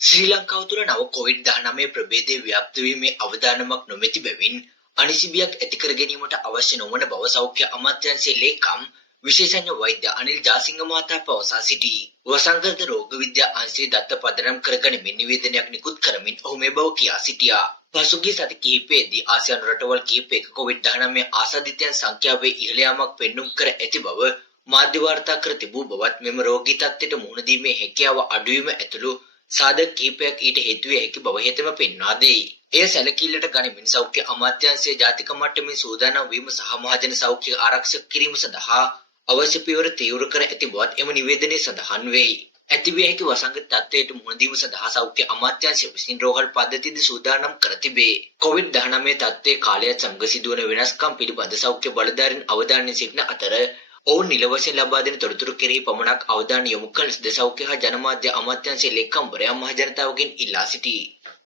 ශ්‍රී ලංකාව තුළ නව COVID-19 ප්‍රභේදයේ ව්‍යාප්ත වීමේ අවදානමක් නොමැති බැවින් අනිසිබියක් ඇති කර ගැනීමට අවශ්‍ය නොවන බව සෞඛ්‍ය අමාත්‍යාංශයේ ලේකම් විශේෂඥ වෛද්‍ය අනිල් ජාසිංහ මහතා පවසා සිටී. වසංගත රෝග විද්‍යා අංශයේ දත්ත පදනම් කරගනිමින් නිවේදනයක් නිකුත් කරමින් ඔහු මේ බව කියා සිටියා. පසුගිය සති කිහිපයේදී ආසියානු රටවල් කිහිපයක COVID-19 ආසාදිතයන් සංඛ්‍යාවේ ඉහළ යාමක් පෙන්නුම් කර ඇති බව මාධ්‍ය වාර්තා කර තිබූ බවත් මෙම රෝගී තත්ත්වයට මුහුණ දීමේ හැකියාව අඩුවීම ඇතුළු සාධක කිහිපයක් ඊට හේතු විය හැකි බව හෙතෙම පෙන්වා දෙයි. එය සැලකිල්ලට ගනිමින් සෞඛ්‍ය අමාත්‍යාංශයේ ජාතික මට්ටමින් සූදානම් වීම සහ මහජන සෞඛ්‍ය ආරක්ෂක කිරීම සඳහා අවශ්‍ය පියවර තීව්‍ර කර ඇති බවත් එම නිවේදනයේ සඳහන් වෙයි. ඇතිවිය හැකි වසංගත තත්ත්වයට මුහුණ දීම සඳහා සෞඛ්‍ය අමාත්‍යාංශය විසින් රෝහල් පද්ධතිද සූදානම් කර තිබේ. COVID-19 තත්ත්වයේ කාලයත් සමග සිදුවන වෙනස්කම් පිළිබඳ සෞඛ්‍ය බලධාරීන් අවධානය සිටින අතර ඔවුන් නිල වශයෙන් ලබා දෙන තොරතුරු කෙරෙහි පමණක් අවධානය යොමු කළ සෞඛ්‍ය හා ජනමාධ්‍ය අමාත්‍යාංශයේ ලේකම්වරයා මහජනතාවගෙන් ඉල්ලා සිටී.